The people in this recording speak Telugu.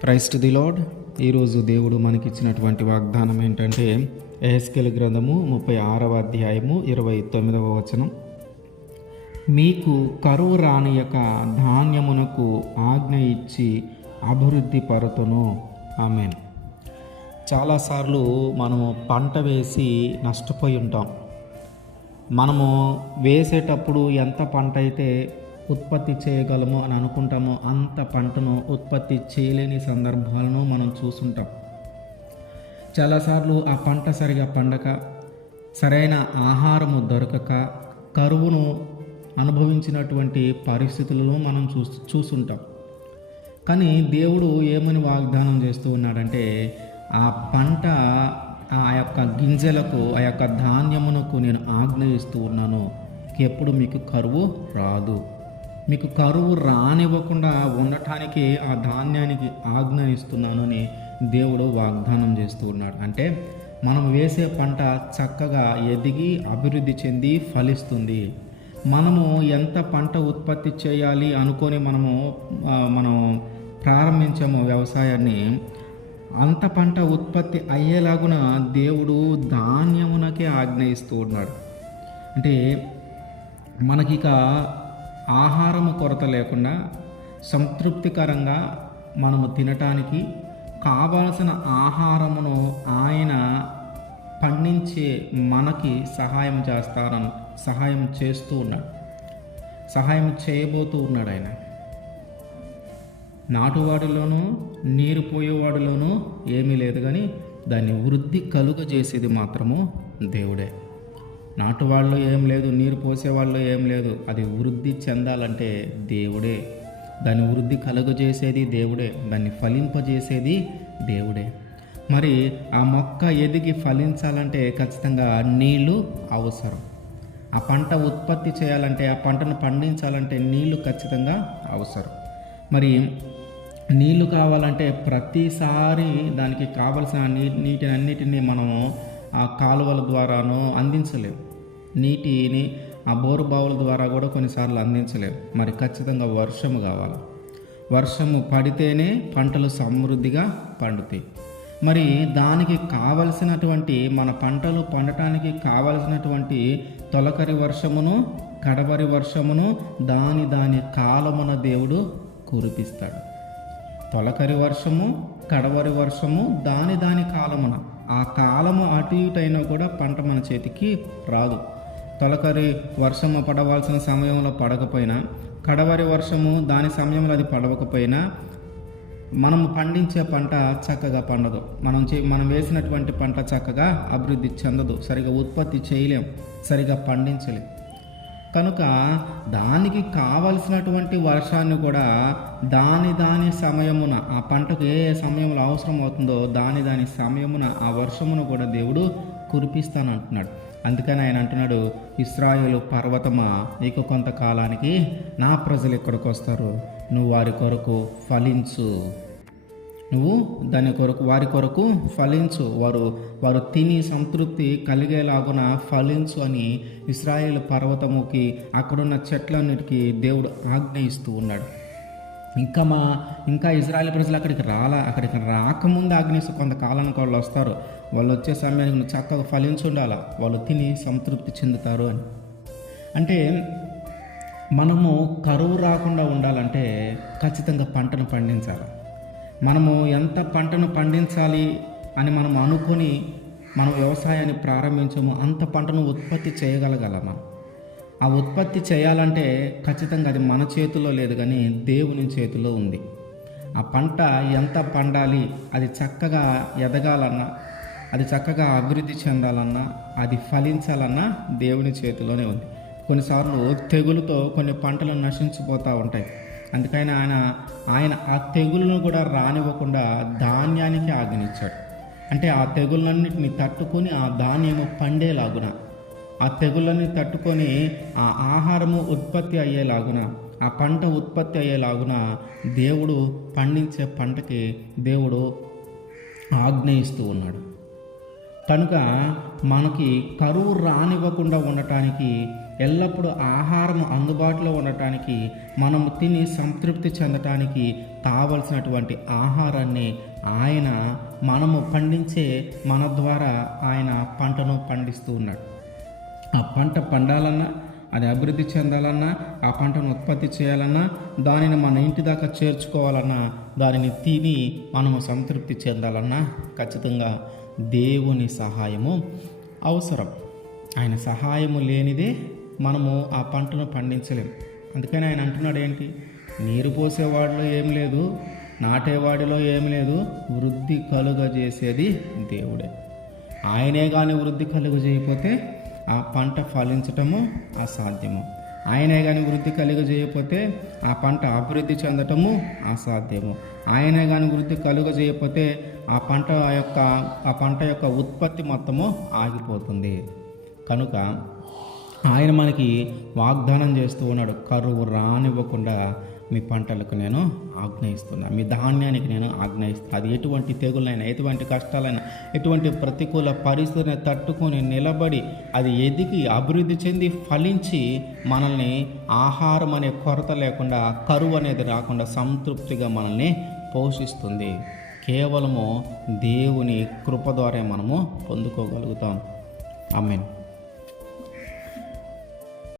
Christ the lord. ఈరోజు దేవుడు మనకిచ్చినటువంటి వాగ్దానం ఏంటంటే యెహెజ్కేలు గ్రంథము 36వ అధ్యాయము 29వ వచనం. మీకు కరువు రానియక ధాన్యమునకు ఆజ్ఞ ఇచ్చి అభివృద్ధి పరుతును. ఆమేన్. చాలాసార్లు మనము పంట వేసి నష్టపోయి ఉంటాం. మనము వేసేటప్పుడు ఎంత పంట అయితే ఉత్పత్తి చేయగలము అని అనుకుంటామో అంత పంటను ఉత్పత్తి చేయలేని సందర్భాలను మనం చూసుంటాం. చాలాసార్లు ఆ పంట సరిగా పండక, సరైన ఆహారము దొరకక, కరువును అనుభవించినటువంటి పరిస్థితులను మనం చూసుంటాం. కానీ దేవుడు ఏమని వాగ్దానం చేస్తూ ఉన్నాడంటే, ఆ పంట, ఆ యొక్క గింజలకు, ఆ యొక్క ధాన్యమునకు నేను ఆజ్ఞ ఇస్తూ ఉన్నాను. ఎప్పుడు మీకు కరువు రాదు. మీకు కరువు రానివ్వకుండా ఉండటానికి ఆ ధాన్యానికి ఆజ్ఞ ఇస్తున్నాను అని దేవుడు వాగ్దానం చేస్తూ ఉన్నాడు. అంటే మనం వేసే పంట చక్కగా ఎదిగి అభివృద్ధి చెంది ఫలిస్తుంది. మనము ఎంత పంట ఉత్పత్తి చేయాలి అనుకొని మనం ప్రారంభించామో వ్యవసాయాన్ని, అంత పంట ఉత్పత్తి అయ్యేలాగున దేవుడు ధాన్యమునకే ఆజ్ఞ ఇస్తూ ఉన్నాడు. అంటే మనకిక ఆహారము కొరత లేకుండా సంతృప్తికరంగా మనము తినటానికి కావాల్సిన ఆహారమును ఆయన పండించే మనకి సహాయం చేస్తూ ఉన్నాడు. సహాయం చేయబోతూ ఉన్నాడు ఆయన. నాటువాడిలోనూ నీరు పోయేవాడిలోనూ ఏమీ లేదు, కానీ దాన్ని వృద్ధి కలుగజేసేది మాత్రము దేవుడే. నాటువాళ్ళు ఏం లేదు, నీరు పోసేవాళ్ళు ఏం లేదు. అది వృద్ధి చెందాలంటే దేవుడే. దాన్ని వృద్ధి కలుగజేసేది దేవుడే. దాన్ని ఫలింపజేసేది దేవుడే. మరి ఆ మొక్క ఎదిగి ఫలించాలంటే ఖచ్చితంగా నీళ్లు అవసరం. ఆ పంట ఉత్పత్తి చేయాలంటే, ఆ పంటను పండించాలంటే నీళ్లు ఖచ్చితంగా అవసరం. మరి నీళ్లు కావాలంటే ప్రతిసారి దానికి కావలసిన నీటినన్నిటినీ మనము ఆ కాలువల ద్వారానో అందించలేము. నీటిని ఆ బోరు బావుల ద్వారా కూడా కొన్నిసార్లు అందించలేము. మరి ఖచ్చితంగా వర్షము కావాలి. వర్షము పడితేనే పంటలు సమృద్ధిగా పండుతాయి. మరి దానికి కావలసినటువంటి, మన పంటలు పండటానికి కావలసినటువంటి తొలకరి వర్షమును, కడవరి వర్షమును దాని కాలమున దేవుడు కురిపిస్తాడు. తొలకరి వర్షము, కడవరి వర్షము దాని కాలమున. ఆ కాలము అటు ఇటు అయినా కూడా పంట మన చేతికి రాదు. తొలకరి వర్షము పడవలసిన సమయంలో పడకపోయినా, కడవరి వర్షము దాని సమయంలో అది పడవకపోయినా మనము పండించే పంట చక్కగా పండదు. మనం వేసినటువంటి పంట చక్కగా అభివృద్ధి చెందదు. సరిగా ఉత్పత్తి చేయలేం, సరిగా పండించలేం. కనుక దానికి కావలసినటువంటి వర్షాన్ని కూడా దాని సమయమున, ఆ పంటకు ఏ సమయంలో అవసరం అవుతుందో దాని సమయమున ఆ వర్షమును కూడా దేవుడు కురిపిస్తానంటున్నాడు. అందుకని ఆయన అంటున్నాడు, ఇశ్రాయేలు పర్వతమా, నీకు కొంతకాలానికి నా ప్రజలు ఇక్కడికి వస్తారు. నువ్వు వారి కొరకు ఫలించు. నువ్వు వారి కొరకు ఫలించు. వారు తిని సంతృప్తి కలిగేలాగున ఫలించు అని ఇశ్రాయేలు పర్వతముకి, అక్కడున్న చెట్లన్నిటికీ దేవుడు ఆజ్ఞ ఇస్తూ ఉన్నాడు. ఇంకా ఇశ్రాయేలు ప్రజలు అక్కడికి రాకముందు ఆజ్ఞిస్తూ కొంతకాలానికి వాళ్ళు వస్తారు. వాళ్ళు వచ్చే సమయానికి నువ్వు చక్కగా ఫలించి ఉండాలా, వాళ్ళు తిని సంతృప్తి చెందుతారు అని. అంటే మనము కరువు రాకుండా ఉండాలంటే ఖచ్చితంగా పంటను పండించాలి. మనము ఎంత పంటను పండించాలి అని మనం అనుకొని మనం వ్యవసాయాన్ని ప్రారంభించామో అంత పంటను ఉత్పత్తి చేయగలగాల. ఆ ఉత్పత్తి చేయాలంటే ఖచ్చితంగా అది మన చేతిలో లేదు, కానీ దేవుని చేతిలో ఉంది. ఆ పంట ఎంత పండాలి, అది చక్కగా ఎదగాలన్నా, అది చక్కగా అభివృద్ధి చెందాలన్నా, అది ఫలించాలన్నా దేవుని చేతిలోనే ఉంది. కొన్నిసార్లు తెగులుతో కొన్ని పంటలు నశించిపోతూ ఉంటాయి. అందుకని ఆయన ఆ తెగులను కూడా రానివ్వకుండా ధాన్యానికి ఆజ్ఞనిచ్చాడు. అంటే ఆ తెగులన్నిటిని తట్టుకొని ఆ ధాన్యము పండేలాగున, ఆ తెగుళ్ళని తట్టుకొని ఆ ఆహారము ఉత్పత్తి అయ్యేలాగున, ఆ పంట ఉత్పత్తి అయ్యేలాగున దేవుడు పండించే పంటకి దేవుడు ఆజ్ఞ ఇస్తూ ఉన్నాడు. కనుక మనకి కరువు రానివ్వకుండా ఉండటానికి ఎల్లప్పుడూ ఆహారం అందుబాటులో ఉండటానికి, మనము తిని సంతృప్తి చెందటానికి కావలసినటువంటి ఆహారాన్ని ఆయన మనము పండించే మన ద్వారా ఆయన పంటను పండిస్తూ ఉన్నాడు. ఆ పంట పండాలన్నా, అది అభివృద్ధి చెందాలన్నా, ఆ పంటను ఉత్పత్తి చేయాలన్నా, దానిని మన ఇంటి దాకా చేర్చుకోవాలన్నా, దానిని తిని మనము సంతృప్తి చెందాలన్నా ఖచ్చితంగా దేవుని సహాయము అవసరం. ఆయన సహాయము లేనిదే మనము ఆ పంటను పండించలేం. అందుకని ఆయన అంటున్నాడు ఏంటి, నీరు పోసేవాడిలో ఏం లేదు, నాటేవాడిలో ఏం లేదు, వృద్ధి కలుగజేసేది దేవుడే. ఆయనే కానీ వృద్ధి కలుగజేయకపోతే ఆ పంట ఫలించటము అసాధ్యము. ఆయనే కానీ వృద్ధి కలుగజేయకపోతే ఆ పంట అభివృద్ధి చెందటము అసాధ్యము. ఆయనే కానీ వృద్ధి కలుగజేయకపోతే ఆ పంట యొక్క ఉత్పత్తి మొత్తము ఆగిపోతుంది. కనుక ఆయన మనకి వాగ్దానం చేస్తూ ఉన్నాడు, కరువు రానివ్వకుండా మీ పంటలకు నేను ఆజ్ఞయిస్తున్నా, మీ ధాన్యానికి నేను ఆజ్ఞయిస్తున్నా. అది ఎటువంటి తెగులైనా, ఎటువంటి కష్టాలైనా, ఎటువంటి ప్రతికూల పరిస్థితిని తట్టుకొని నిలబడి అది ఎదిగి అభివృద్ధి చెంది ఫలించి మనల్ని ఆహారం అనే కొరత లేకుండా, కరువు అనేది రాకుండా సంతృప్తిగా మనల్ని పోషిస్తుంది. కేవలము దేవుని కృప ద్వారా మనము పొందుకోగలుగుతాం. ఆమేన్.